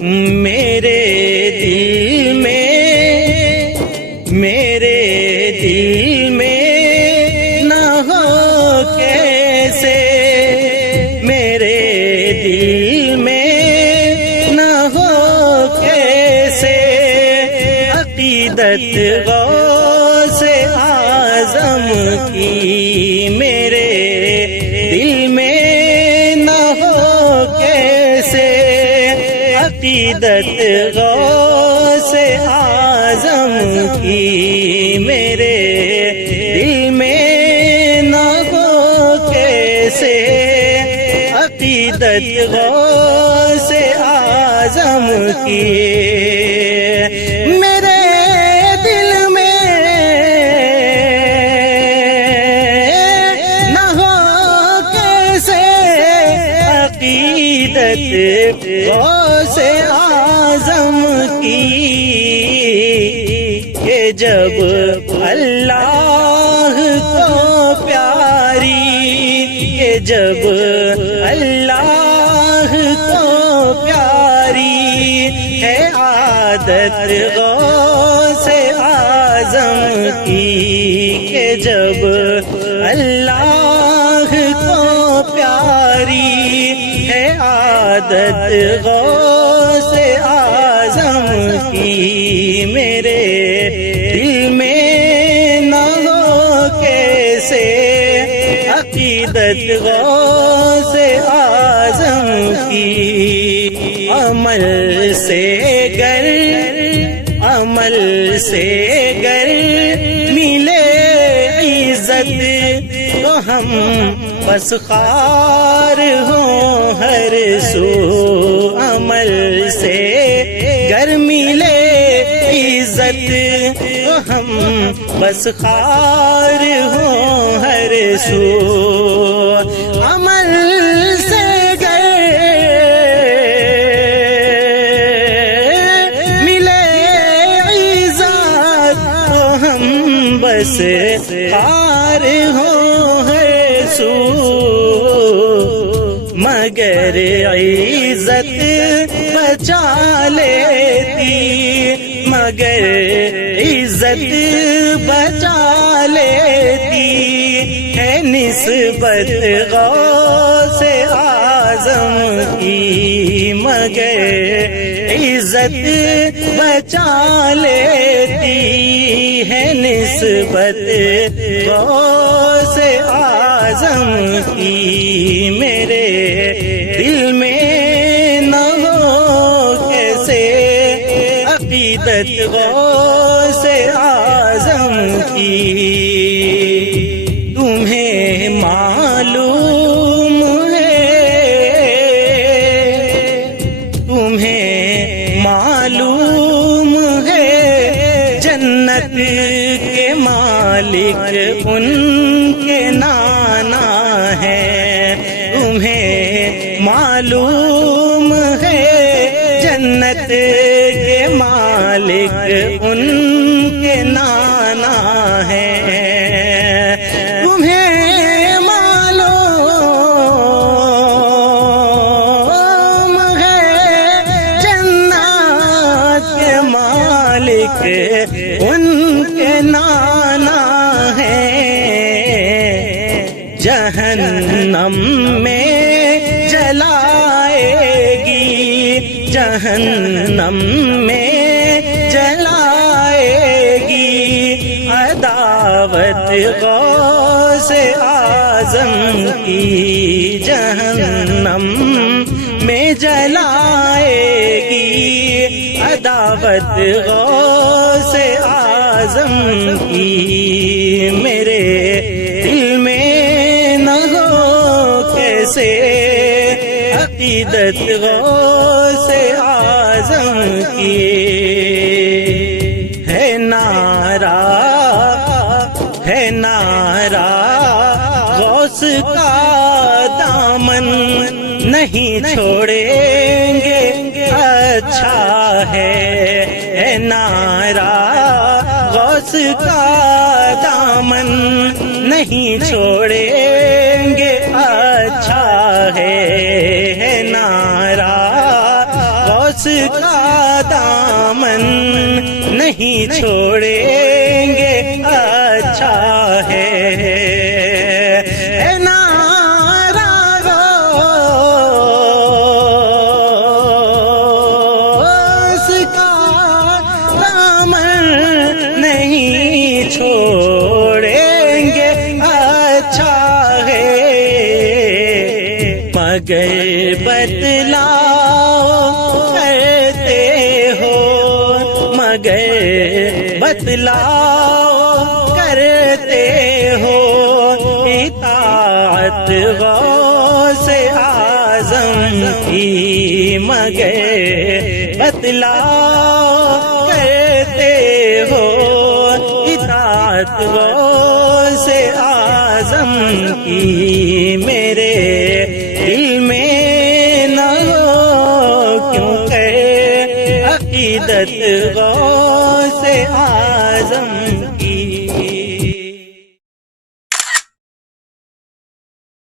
میرے دل میں نہ ہو کیسے، میرے دل میں نہ ہو کیسے، عقیدت غوث اعظم کی میرے دل میں نہ ہو کیسے، عقیدت غوث اعظم کی میرے دل میں نہ ہو کیسے، عقیدت غوث اعظم کی میرے دل میں نہ ہو کیسے، عقیدت غوث اعظم کی کہ جب اللہ کو پیاری، کہ جب اللہ کو پیاری ہے عادت غوث اعظم کی، کہ جب اللہ کو پیاری ہے عادت غوث اعظم کی میرے دل میں نہ ہو کیسے، عقیدت غوث اعظم کی عمل سے گر ملے عزت تو ہم بس خوار ہوں ہر سو، عمل سے گر ملے عزت تو ہم بس خوار ہوں ہر سو، عمل سے گر ملے عزت تو ہم بس خوار ہوں ہر سو، مگر عزت بچا لیتی، مگر عزت بچا لیتی ہے نسبت غوث اعظم کی، مگر عزت بچا لیتی ہے نسبت غوث اعظم کی میرے دل میں نہ ہو کیسے، عقیدت غوث اعظم کی تمہیں معلوم ہے، تمہیں معلوم ہے جنت کے مالک ان کے نانا ہے، تمہیں معلوم ہے جنت کے مالک ان کے نانا ہے، تمہیں معلوم ہے جنت کے مالک ان کے نانا ہے، جہنم میں جلائے گی، جہنم میں جلائے گی عداوت غوث اعظم کی، جہنم میں جلائے گی عداوت غوث اعظم کی میرے دل میں نہ ہو کیسے، عقیدت غوث اعظم کی ہے نعرہ غوث کا دامن نہیں چھوڑیں گے، اچھا ہے نعرہ غوث کا دامن نہیں چھوڑیں گے، اچھا ہے نعرہ غوث کا دامن نہیں چھوڑیں گے اچھا ہے نعرہ غوث کا دامن نہیں چھوڑیں گے اچھا ہے مگر بتلاؤ کرتے ہو مگر بتلاؤ کرتے ہو اطاعت غوث اعظم کی مگر بتلاؤ کرتے ہو اطاعت غوث اعظم کی میرے دل میں نہ ہو کیوں کہ عقیدت غوث اعظم